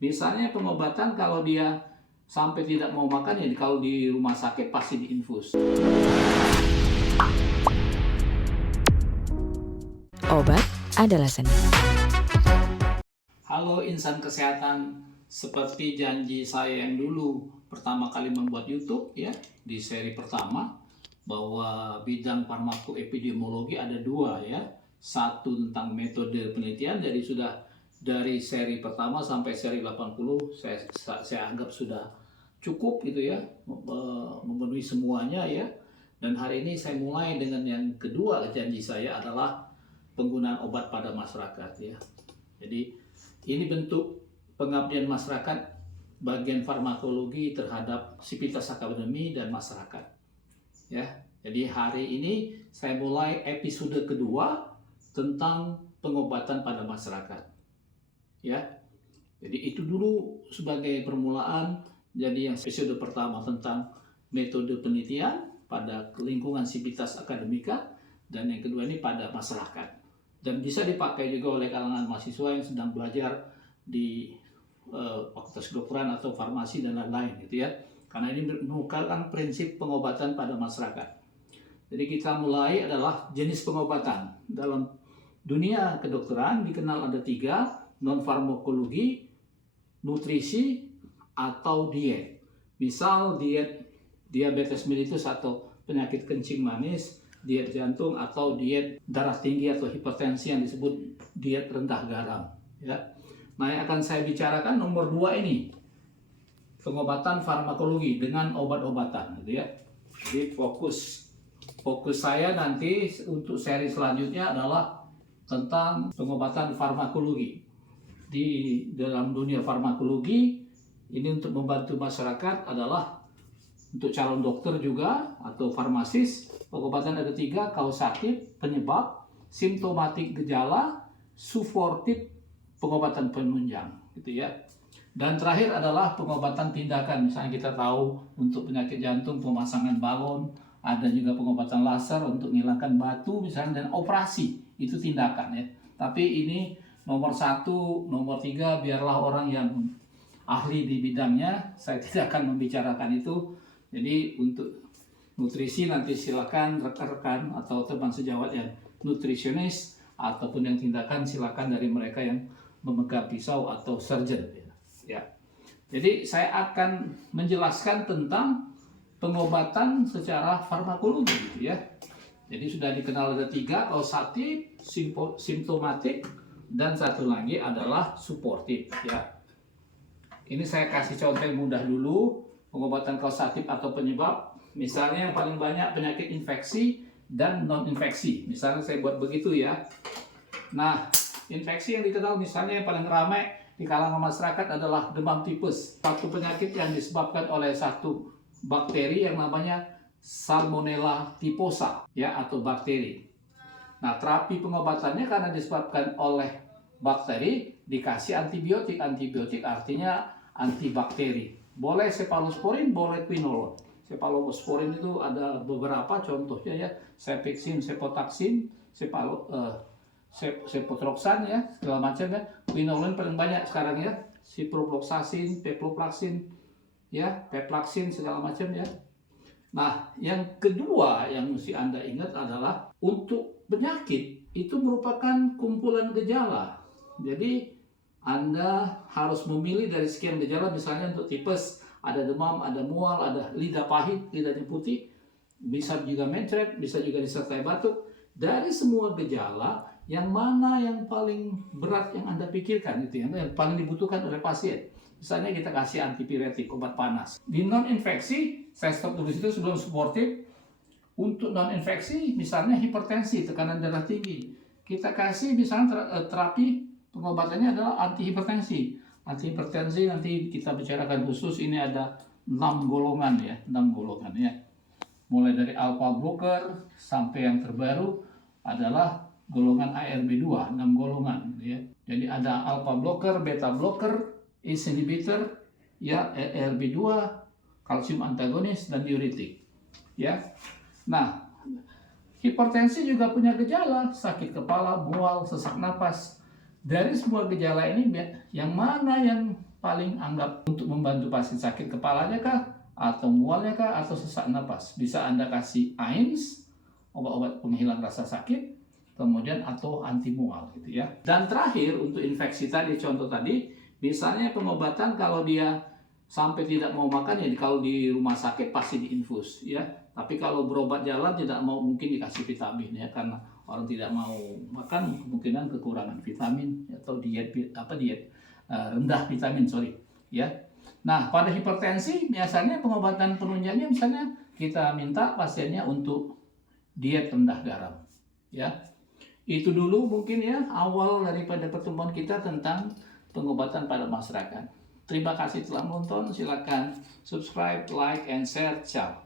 Misalnya pengobatan kalau dia sampai tidak mau makan, ya kalau di rumah sakit pasti diinfus. Obat adalah seni. Halo insan kesehatan, seperti janji saya yang dulu pertama kali membuat YouTube ya, di seri pertama, bahwa bidang farmakoepidemiologi ada dua ya. Satu tentang metode penelitian, jadi sudah dari seri pertama sampai seri 80 saya anggap sudah cukup gitu ya, memenuhi semuanya ya. Dan hari ini saya mulai dengan yang kedua, janji saya adalah penggunaan obat pada masyarakat ya. Jadi ini bentuk pengabdian masyarakat bagian farmakologi terhadap sivitas akademi dan masyarakat. Ya, jadi hari ini saya mulai episode kedua tentang pengobatan pada masyarakat. Ya, jadi itu dulu sebagai permulaan. Jadi yang episode pertama tentang metode penelitian pada lingkungan sivitas akademika, dan yang kedua ini pada masyarakat. Dan bisa dipakai juga oleh kalangan mahasiswa yang sedang belajar di fakultas kedokteran atau farmasi dan lain-lain gitu ya. Karena ini merupakan prinsip pengobatan pada masyarakat. Jadi kita mulai adalah jenis pengobatan. Dalam dunia kedokteran dikenal ada tiga: non-farmakologi, nutrisi, atau diet. Misal diet diabetes mellitus atau penyakit kencing manis, diet jantung, atau diet darah tinggi atau hipertensi yang disebut diet rendah garam ya. Nah, yang akan saya bicarakan nomor 2 ini, pengobatan farmakologi dengan obat-obatan gitu ya. Jadi fokus saya nanti untuk seri selanjutnya adalah tentang pengobatan farmakologi. Di dalam dunia farmakologi ini untuk membantu masyarakat adalah untuk calon dokter juga atau farmasis. Pengobatan ada 3: kausatif, penyebab, simptomatik, gejala, suportif, pengobatan penunjang gitu ya. Dan terakhir adalah pengobatan tindakan. Misalnya kita tahu untuk penyakit jantung pemasangan balon, ada juga pengobatan laser untuk menghilangkan batu misalnya, dan operasi itu tindakan ya. Tapi ini nomor 1, nomor 3 biarlah orang yang ahli di bidangnya, saya tidak akan membicarakan itu. Jadi untuk nutrisi nanti silakan rekan-rekan atau teman sejawat yang nutrisionis, ataupun yang tindakan silakan dari mereka yang memegang pisau atau surgeon ya. Jadi saya akan menjelaskan tentang pengobatan secara farmakologi gitu ya. Jadi sudah dikenal ada 3: kausatif, simptomatik, dan satu lagi adalah suportif ya. Ini saya kasih contoh yang mudah dulu. Pengobatan kausatif atau penyebab, misalnya yang paling banyak penyakit infeksi dan non-infeksi. Misalnya saya buat begitu ya. Nah, infeksi yang dikenal misalnya yang paling ramai di kalangan masyarakat adalah demam tipes. Satu penyakit yang disebabkan oleh satu bakteri yang namanya Salmonella typhosa ya, atau bakteri. Nah, terapi pengobatannya karena disebabkan oleh bakteri dikasih antibiotik. Antibiotik artinya antibakteri. Boleh cephalosporin, boleh quinolone. Cephalosporin itu ada beberapa contohnya ya, cefixime, cefotaxime, cefotroxan ya, segala macam ya. Quinolone paling banyak sekarang ya, ciprofloxacin, pefloxacin ya, peflaxin, segala macam ya. Nah, yang kedua yang mesti Anda ingat adalah untuk penyakit itu merupakan kumpulan gejala. Jadi Anda harus memilih dari sekian gejala. Misalnya untuk tipes ada demam, ada mual, ada lidah pahit, lidahnya putih, bisa juga mencret, bisa juga disertai batuk. Dari semua gejala, yang mana yang paling berat yang Anda pikirkan itu yang paling dibutuhkan oleh pasien? Misalnya kita kasih antipiretik, obat panas. Di non-infeksi, saya stop dulu situ sebelum suportif. Untuk non-infeksi, misalnya hipertensi, tekanan darah tinggi, kita kasih misalnya terapi pengobatannya adalah antihipertensi. Antihipertensi nanti kita bicarakan khusus, ini ada 6 golongan ya, 6 golongan ya. Mulai dari alpha blocker sampai yang terbaru adalah golongan ARB2, 6 golongan ya. Jadi ada alpha blocker, beta blocker, ACE inhibitor, ya, ARB2, kalsium antagonis, dan diuretik. Ya. Nah, hipertensi juga punya gejala, sakit kepala, mual, sesak napas. Dari semua gejala ini, yang mana yang paling anggap untuk membantu pasien sakit kepalanya kah, atau mualnya kah, atau sesak napas. Bisa Anda kasih AINS, obat-obat penghilang rasa sakit, kemudian atau anti mual gitu ya. Dan terakhir untuk infeksi tadi, contoh tadi, misalnya pengobatan kalau dia sampai tidak mau makan, ya kalau di rumah sakit pasti diinfus ya. Tapi kalau berobat jalan tidak mau, mungkin dikasih vitamin ya, karena orang tidak mau makan kemungkinan kekurangan vitamin atau diet rendah vitamin ya. Nah, pada hipertensi biasanya pengobatan penunjangnya misalnya kita minta pasiennya untuk diet rendah garam ya. Itu dulu mungkin ya awal daripada pertemuan kita tentang pengobatan pada masyarakat. Terima kasih telah menonton. Silakan subscribe, like, and share. Ciao.